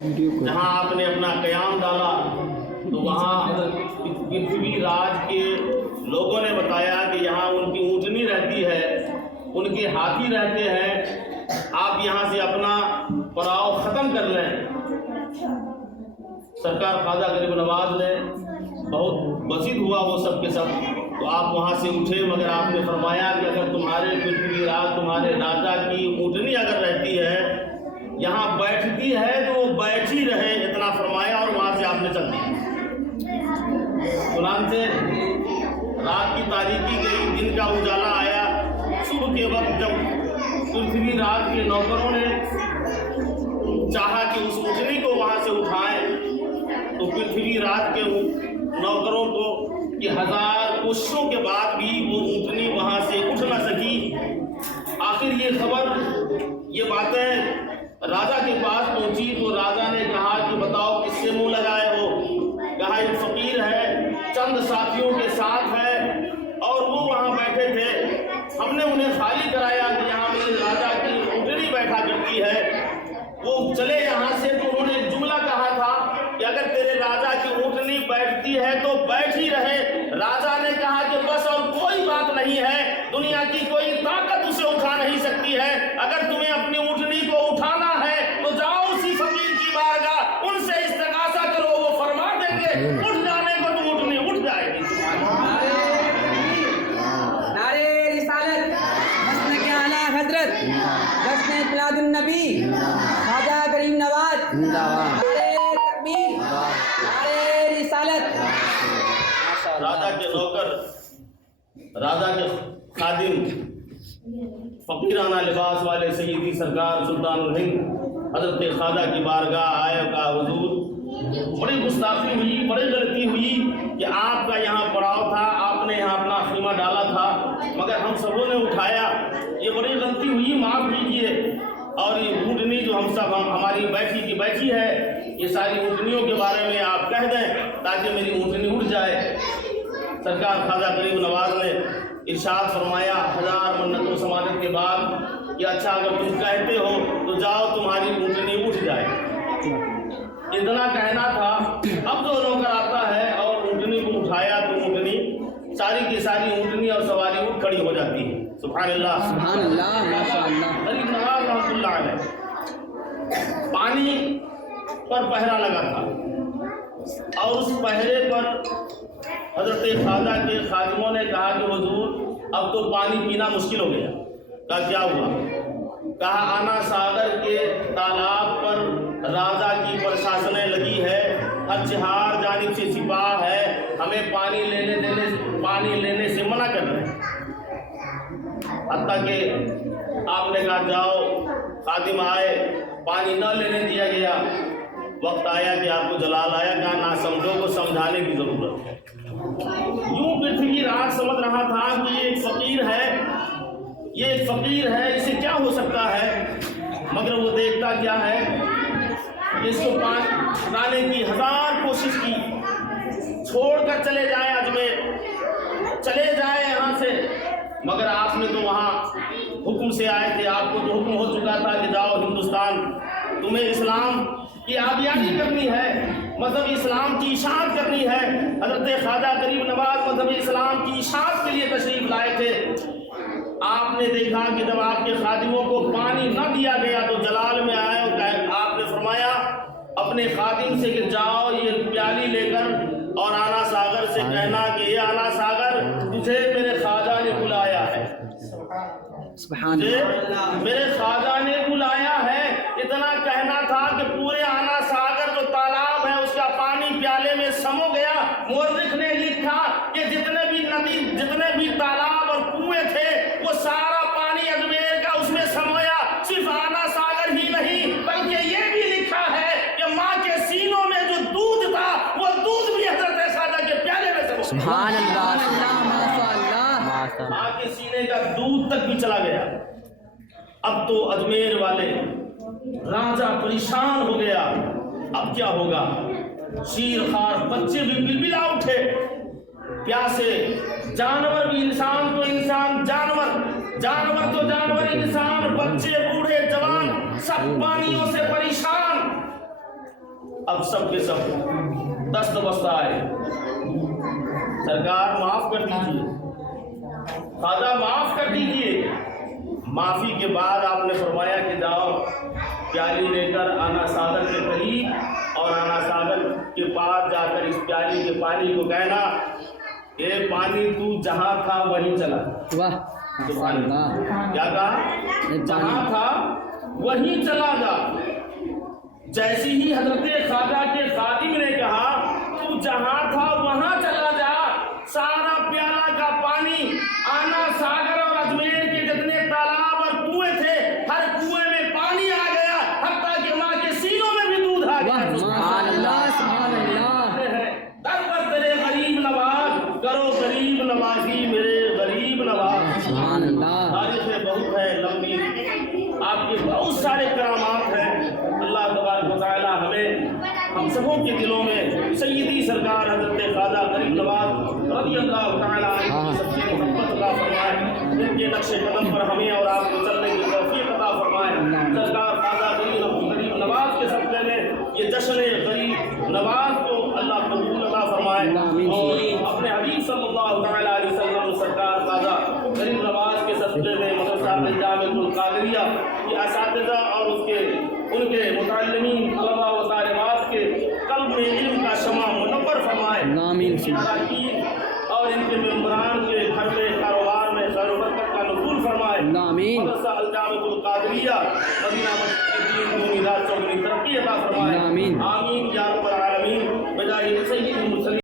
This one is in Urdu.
جہاں آپ نے اپنا قیام ڈالا تو وہاں پرتھوی راج کے لوگوں نے بتایا کہ یہاں ان کی اونٹنی رہتی ہے، ان کے ہاتھی رہتے ہیں، آپ یہاں سے اپنا پڑاؤ ختم کر لیں۔ سرکار خواجہ غریب نواز نے بہت بسیط ہوا وہ سب کے سب، تو آپ وہاں سے اٹھے، مگر آپ نے فرمایا کہ اگر تمہارے پرتھوی راج تمہارے راجا کی اونٹنی اگر رہتی ہے یہاں بیٹھتی ہے تو وہ بیٹھی رہے، اتنا فرمایا اور وہاں سے آپ نے چل دیا۔ چنانچہ رات کی تاریکی گئی، دن کا اجالا آیا، صبح کے وقت جب پرتھوی راج کے نوکروں نے چاہا کہ اس اونٹنی کو وہاں سے اٹھائیں تو پرتھوی راج کے نوکروں کو کہ 1000 کوششوں کے بعد بھی وہ اونٹنی وہاں سے اٹھ نہ سکی۔ آخر یہ خبر، یہ باتیں راجا کے پاس پہنچی تو راجا نے کہا کہ بتاؤ کس سے منہ لگائے ہو؟ کہا ایک فقیر ہے، چند ساتھیوں کے ساتھ ہے اور وہ وہاں بیٹھے تھے، ہم نے انہیں خالی کرایا کہ یہاں میرے راجا کی اونٹنی بیٹھا کرتی ہے۔ وہ چلے یہاں سے تو انہوں نے ایک جملہ کہا تھا کہ اگر تیرے راجا کی اونٹنی بیٹھتی ہے تو بیٹھ ہی رہے۔ راجا نے کہا کہ بس اور کوئی بات نہیں ہے، دنیا کی کوئی طاقت اسے اٹھا نہیں سکتی ہے، اگر تمہیں اپنی اونٹنی کو اٹھانا ہے تو جاؤ اسی فقیر کی بارگاہ، ان سے استغاثہ کرو، وہ فرما دیں گے، اٹھ جانے کو تو اونٹنی اٹھ جائے گی۔ نعرے رسالت، مسلک اعلیٰ حضرت، جشن میلاد النبی، خواجہ غریب نواز، نعرے تکبیر، نعرے رسالت۔ راجا کے نوکر، راجا کے خادم، فقیرانہ لباس والے سیدی سرکار سلطان الہند حضرت خواجہ کی بارگاہ آئے، کہا حضور بڑی گستاخی ہوئی، بڑی غلطی ہوئی کہ آپ کا یہاں پڑاؤ تھا، آپ نے یہاں اپنا خیمہ ڈالا تھا مگر ہم سبوں نے اٹھایا، یہ بڑی غلطی ہوئی، معاف کیجیے۔ اور یہ اونٹنی جو ہم سب ہماری بیٹھی کی بیٹھی ہے، یہ ساری اونٹنیوں کے بارے میں آپ کہہ دیں تاکہ میری اونٹنی اٹھ جائے۔ سرکار خواجہ غریب نواز نے ارشاد فرمایا 1000 منتوں سماجت کے بعد کہ اچھا اگر تم کہتے ہو تو جاؤ تمہاری اونٹنی اٹھ جائے۔ اتنا کہنا تھا، اب جو نوکر آتا ہے اور اونٹنی کو اٹھایا تو اونٹنی ساری کی ساری اونٹنی اور سواری اٹھ کھڑی ہو جاتی ہے۔ سبحان اللہ، سبحان اللہ، ماشاء اللہ۔ غریب نواز رحمۃ اللہ علیہ پانی پر پہرا لگا تھا اور اس پہرے پر حضرت خواجہ کے خادموں نے کہا کہ حضور اب تو پانی پینا مشکل ہو گیا۔ کہا کیا ہوا؟ کہا آنا ساگر کے تالاب پر راجا کی پرشاسنیں لگی ہے، ہر چہار جانب سے سپاہ ہے، ہمیں پانی لینے سے منع کر رہے ہیں۔ حتیٰ کہ آپ نے کہا جاؤ، خادم آئے، پانی نہ لینے دیا گیا۔ وقت آیا کہ آپ کو جلال آیا، کہا ناسمجھوں کو سمجھانے کی ضرورت ہے۔ یوں پرتھوی راج سمجھ رہا تھا کہ یہ ایک فقیر ہے، یہ ایک فقیر ہے، اسے کیا ہو سکتا ہے، مگر وہ دیکھتا کیا ہے کہ اس کو لانے کی 1000 کوشش کی، چھوڑ کر چلے جائے اجمیر، چلے جائے یہاں سے، مگر آپ نے تو وہاں حکم سے آئے تھے، آپ کو تو حکم ہو چکا تھا کہ جاؤ ہندوستان، تمہیں اسلام کی آبیاری کرنی ہے، مذہب اسلام کی اشاعت کرنی ہے۔ حضرت خواجہ غریب نواز مذہب اسلام کی اشاعت کے لیے تشریف لائے تھے۔ آپ نے دیکھا کہ جب آپ کے خادموں کو پانی نہ دیا گیا تو جلال میں آئے اور آپ نے فرمایا اپنے خادم سے کہ جاؤ یہ پیالی لے کر اور آنا ساگر سے کہنا کہ یہ آنا ساگر تجھے میرے خواجہ نے بلایا ہے، سبحان اللہ، میرے خواجہ نے بلایا ہے۔ اتنا کہنا تھا کہ پورے آنا ساگر جو تالاب ہے اس کا پانی پیالے میں سمو گیا۔ مورخ نے لکھا کہ جتنے بھی تالاب اور کنویں تھے وہ سارا پانی اجمیر کا اس میں سمویا۔ صرف آنا ساگر ہی نہیں بلکہ یہ بھی لکھا ہے کہ ماں کے سینوں میں جو دودھ تھا وہ دودھ بھی حضرت خواجہ کے پیالے میں سمو گیا۔ سبحان اللہ، ماشاء اللہ، ماں کے سینے کا دودھ تک بھی چلا گیا۔ اب تو اجمیر والے راجہ پریشان ہو گیا، اب کیا ہوگا؟ شیر خار بچے بھی بلبلا اٹھے، پیاسے، جانور بھی، انسان تو انسان، جانور تو جانور، انسان، بچے، بوڑھے، جوان، سب پانیوں سے پریشان۔ اب سب کے سب دست بستہ آئے، سرکار معاف کر دیجیے، خواجہ معاف کر دیجیے۔ معافی کے بعد آپ نے فرمایا کہ جاؤ پیالی لے کر آنا ساگر کے قریب اور آنا ساگر کے پاس جا کر اس پیالی کے پانی کو کہنا اے پانی تو جہاں تھا وہیں چلا۔ واہ سبحان اللہ، کیا کہا؟ جہاں تھا وہیں چلا جا۔ جیسی ہی حضرت خواجہ کے خادم نے کہا تو جہاں تھا وہاں چلا جا، سارا پیالہ کا پانی آنا ساگر اور اجمیر کے جتنے تالاب اور کنویں تھے ہر کنویں میں پانی آ گیا، حتیٰ کہ ماں کے سینوں میں بھی دودھ آ گیا۔ سبحان اللہ سبحان اللہ۔ در پر تیرے غریب نواز، کرو غریب نوازی میرے غریب نواز۔ سبحان اللہ۔ تاریخیں بہت ہے لمبی، آپ کے بہت سارے کرامات ہیں۔ اللہ تبارک و تعالیٰ ہمیں ہم سبوں کے دلوں میں سیدی سرکار حضرت خواجہ غریب نواز رضی اللہ تعالیٰ عنہ کی سچی محبت عطا فرمائے، ان کے نقش قدم پر ہمیں اور آپ کو چلنے کی توفیق عطا فرمائے۔ سرکار خواجہ غریب نواز کے سلسلے میں یہ جشن غریب نواز کو اللہ قبول عطا فرمائے، اور اپنے حبیب صلی اللہ تعالیٰ علیہ وسلم سرکار خواجہ غریب نواز کے سلسلے میں مدرسہ جامعۃ القادریہ کے اساتذہ اور ان کے متعلمین طلباء و طالبات کے قلب میں علم کا شمع منور فرمائے، ان کے اراکین اور ان کے ممبران کے گھر میں کاروبار میں خیر و برکت کا نزول فرمائے۔ مدرسہ الجامعۃ القادریہ مدینہ مسجد دین دونی رات چودھری ترقی عطا فرمائے، آمین یا رب العالمین۔ بجائے سید المرسلین